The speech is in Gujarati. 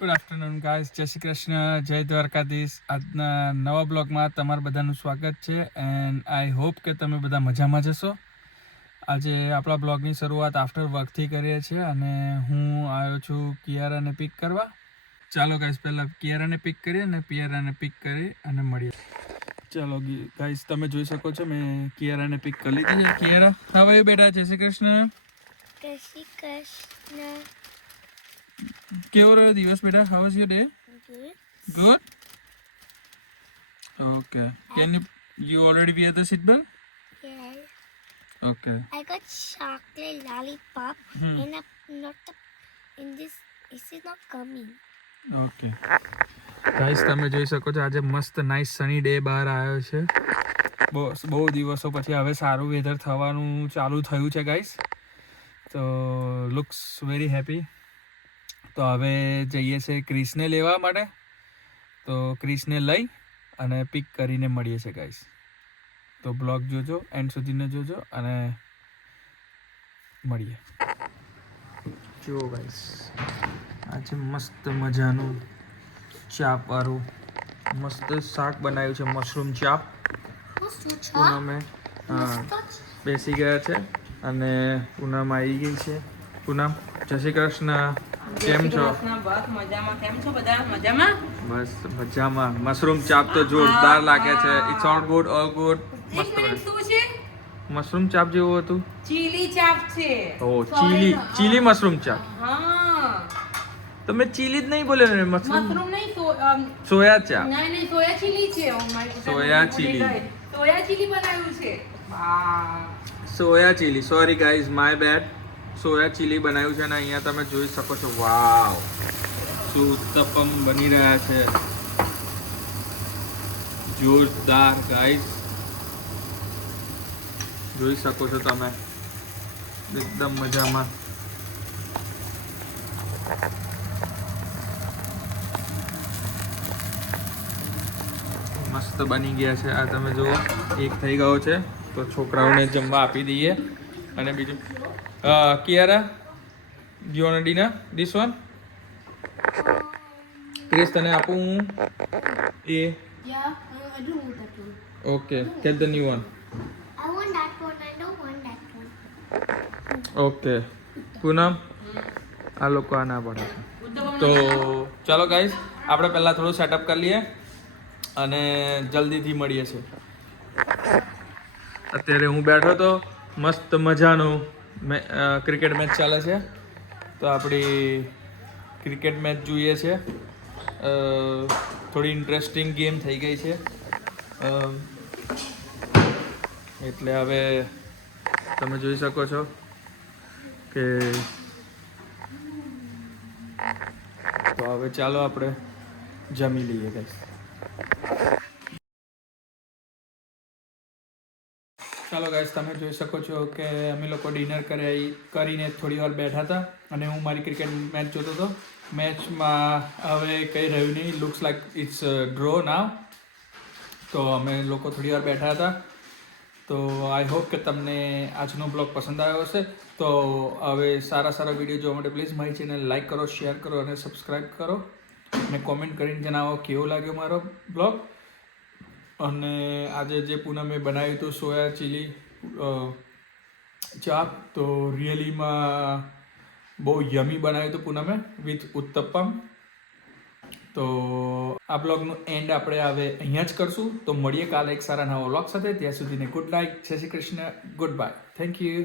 ગુડ આફ્ટરનૂન ગાઈસ, જય શ્રી કૃષ્ણ, જય દ્વારકાધીશ. આજના નવા બ્લોગમાં તમારું બધાનું સ્વાગત છે એન્ડ આઈ હોપ કે તમે બધા મજામાં જશો. આજે આપણા બ્લોગની શરૂઆત આફ્ટર વર્કથી કરીએ છીએ અને હું આવ્યો છું કિયારાને પિક કરવા. ચાલો ગાઈસ, પહેલાં કિયારાને પિક કરીએ અને પિયારાને પિક કરી અને મળીએ. ચાલો ગાઈસ, તમે જોઈ શકો છો મેં કિયારાને પિક કરી લીધી છે. કિયારા, હા ભાઈ બેટા, જય શ્રી કૃષ્ણ. જય શ્રી કૃષ્ણ. કેવો રહ્યો દિવસ બેટા? How was your day? Good. Okay. Can you already wear the seatbelt? Yes. Okay. I got chocolate lollipop and I'm not in this. This is not coming. Okay. Guys, તમે જોઈ શકો છો આજે મસ્ત નાઇસ સની ડે બહાર આવ્યો છે. બહુ દિવસો પછી હવે સારું વેધર થવાનું ચાલુ થયું છે ગાઈસ. તો લુક્સ વેરી હેપી. તો હવે જઈએ છે ક્રિસને લેવા માટે. તો ક્રિસને લઈ અને પિક કરીને મળીએ છીએ ગાઈસ. તો બ્લોગ જોજો, એન્ડ સુધીને જોજો અને મળીએ. જુઓ ગાઈસ, આજે મસ્ત મજાનું ચાપવાળું મસ્ત શાક બનાવ્યું છે, મશરૂમ ચાપ. પૂનમે બેસી ગયા છે અને પૂનમ આવી ગઈ છે. પૂનમ, જય શ્રી કૃષ્ણ. કેમ છો? બસ મજામાં. મશરૂમ ચાપ તો જોરદાર લાગે છે. It's all good, all good. મસ્ત બને. મશરૂમ ચાપ જેવું હતું. ચીલી ચાપ છે. ઓ, ચીલી મશરૂમ ચાપ. તમે ચીલી જ નહીં બોલે ને? મશરૂમ નહીં, સોયા ચાપ. નહીં, સોયા ચીલી છે. Soya chilli. સોયા ચીલી બનાવ્યું છે. Soya chilli, sorry guys, my bad. Soya chilli બનાવ્યું છે અને અહીંયા તમે જોઈ શકો છો. વાવ, શું ઉત્તપમ બની રહ્યા છે. જોરદાર ગાઈઝ, જોઈ શકો છો તમે. એકદમ મજામાં. મસ્ત બની ગયા છે. આ તમે જુઓ, એક થઈ ગયો છે તો છોકરાઓને જમવા આપી દઈએ. અને બીજું Kiara, you want dinner? This one? Chris, તને આપું હું એ? Yeah, I don't want that one. Okay, get the new one. I want that one. I don't want that one. Okay. પૂનમ, આ લોકો આ ના પડે છે. તો ચાલો ગાઈઝ, આપણે પહેલાં થોડું સેટઅપ કરી લઈએ અને જલ્દીથી મળીએ છીએ. અત્યારે હું બેઠો તો મસ્ત મજાનું ક્રિકેટ મેચ ચાલે છે. તો આપણી ક્રિકેટ મેચ જોઈએ છે. થોડી ઇન્ટરેસ્ટિંગ ગેમ થઈ ગઈ છે. એટલે હવે તમે જોઈ શકો છો કે તો હવે ચાલો આપણે જમી લઈએ ગાઈસ. ચાલો ગાઈસ, તમે જોઈ શકો છો કે અમે લોકો ડિનર કરીને થોડી વાર બેઠા હતા અને હું મારી ક્રિકેટ મેચ જોતો હતો. મેચમાં હવે કંઈ રહ્યું નહીં. લુક્સ લાઈક ઇટ્સ ડ્રો નાવ. તો અમે લોકો થોડી વાર બેઠા હતા. તો આઈ હોપ કે તમને આજનો બ્લોગ પસંદ આવ્યો હશે. તો હવે સારા વિડીયો જોવા માટે પ્લીઝ મારી ચેનલ લાઈક કરો, શેર કરો અને સબસ્ક્રાઈબ કરો અને કોમેન્ટ કરીને જણાવો કેવો લાગ્યો મારો બ્લોગ. અને આજે જે પૂનમે બનાવ્યું હતું સોયા ચીલી ચાપ, તો રિયલીમાં બહુ યમી બનાવ્યું હતું પૂનમે વિથ ઉત્તપમ. તો આ બ્લોગનું એન્ડ આપણે હવે અહીંયા જ કરશું. તો મળીએ કાલે એક સારા નવા બ્લોગ સાથે. ત્યાં સુધીને ગુડ નાઇટ, જય Shri Krishna, good bye, thank you.